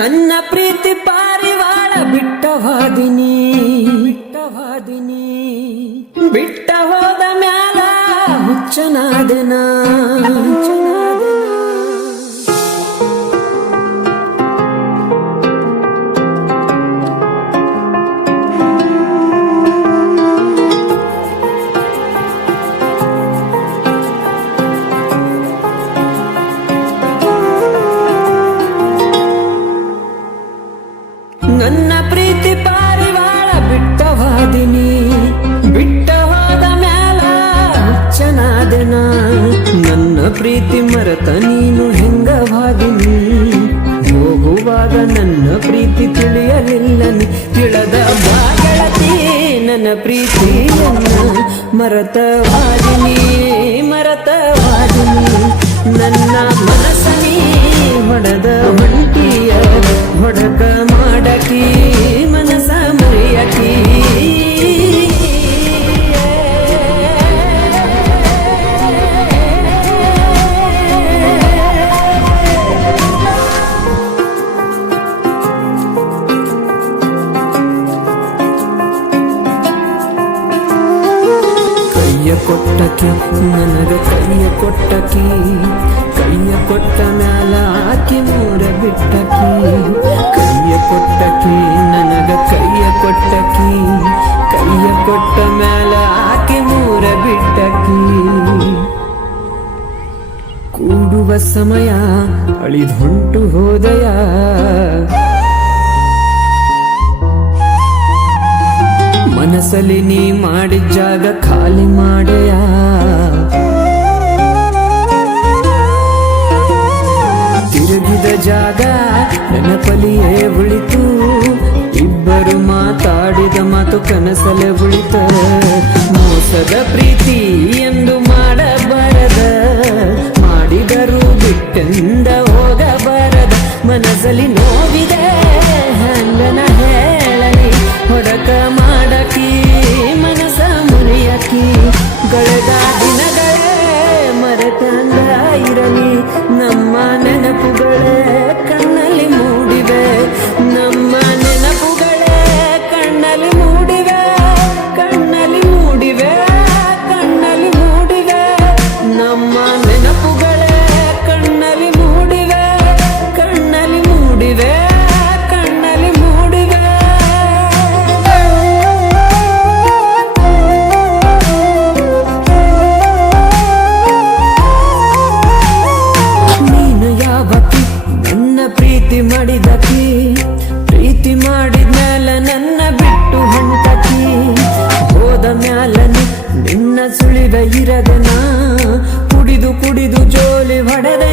ನನ್ನ ಪ್ರೀತಿ ಪಾರಿವಾಳ ಬಿಟ್ಟವಾದಿನಿ ಬಿಟ್ಟ ಹೋದ ಮ್ಯಾಲ ಹುಚ್ಚನಾದೆನ ನನ್ನ ಪ್ರೀತಿ ಪಾರಿವಾಳ ಬಿಟ್ಟವಾದಿನಿ ಬಿಟ್ಟ ಹೋದ ಮ್ಯಾಲ ಹುಚ್ಚನಾದೆನ ನನ್ನ ಪ್ರೀತಿ ಮರೆತ ನೀನು ಹೆಂಗವಾದಿನಿ ಹೋಗುವಾಗ ನನ್ನ ಪ್ರೀತಿ ತಿಳಿಯಲಿಲ್ಲ ನೀ ತಿಳಿದ ಬಾಗಳತಿ ನನ್ನ ಪ್ರೀತಿಯನ್ನ ಮರೆತವಾದಿನಿ ನನ್ನ ಮನಸ್ಸನಿ ಹೊಡೆದ ಹೊಂಟಿಯ ಹೊಡಕ ಮಾಡಕಿ ಮನಸ ಮರೆಯಕಿ ಕೈಯ ಕೊಟ್ಟಕಿ ನನಗ ಕೈಯ ಕೊಟ್ಟಕಿ ಕೈಯ ಕೊಟ್ಟ ಮ್ಯಾಲ ಆಕಿ ಮೂರ ಬಿಟ್ಟಕಿ ಕೈಯ ಕೊಟ್ಟಕಿ ನನಗ ಕೈಯ ಕೊಟ್ಟಕಿ ಕೈಯ ಕೊಟ್ಟ ಮ್ಯಾಲ ಆಕಿ ಮೂರ ಬಿಟ್ಟಕಿ ಕೂಡುವ ಸಮಯ ಅಳಿದುಂಟು ಹೋದಯ ಮನಸ್ಸಲ್ಲಿ ನೀ ಮಾಡಿದ ಜಾಗ ಖಾಲಿ ಮಾಡೆಯ ತಿರುಗಿದ ಜಾಗ ನೆನಪಲಿಯೇ ಉಳಿತು ಇಬ್ಬರು ಮಾತಾಡಿದ ಮಾತು ಕನಸಲೆ ಉಳಿತ ಮೋಸದ ಪ್ರೀತಿ ಎಂದು ಮಾಡಬಾರದ ಮಾಡಿದರೂ ಬಿಟ್ಟೆಂದ ಹೋಗಬಾರದ ಮನಸ್ಸಲ್ಲಿ ನೋವಿದೆ ಹಂಗನ ಹೇಳಲಿ ಹೊಡಕ ಮಾಡಕಿ ಮನಸ ಮುರಿಯಕಿ ಗಳದ ದಿನಗಳೇ ಮರೆತಂದ ಇರಲಿ ನಮ್ಮ ನೆನಪುಗಳೇ ಕಣ್ಣಲ್ಲಿ ಮೂಡಿವೆ ನಮ್ಮ ನೆನಪುಗಳೇ ಕಣ್ಣಲ್ಲಿ ಮೂಡಿವೆ ಕಣ್ಣಲ್ಲಿ ಮೂಡಿವೆ ಕಣ್ಣಲ್ಲಿ ಮೂಡಿವೆ ನಮ್ಮ ನೆನಪುಗಳೇ ಕಣ್ಣಲ್ಲಿ ಮೂಡಿವೆ ಕಣ್ಣಲ್ಲಿ ಮೂಡಿವೆ ಕಣ್ಣಲ್ಲಿ ಮೂಡಿವೆ ಪ್ರೀತಿ ಮಾಡಿದಕಿ ಪ್ರೀತಿ ಮಾಡಿದ್ಮ್ಯಾಲ ನನ್ನ ಬಿಟ್ಟು ಹೊಂಟಕಿ ಹೋದ ಮ್ಯಾಲ ನಿನ್ನ ಸುಳಿದ ಇರದನ ಕುಡಿದು ಜೋಲಿ ಹೊಡೆದ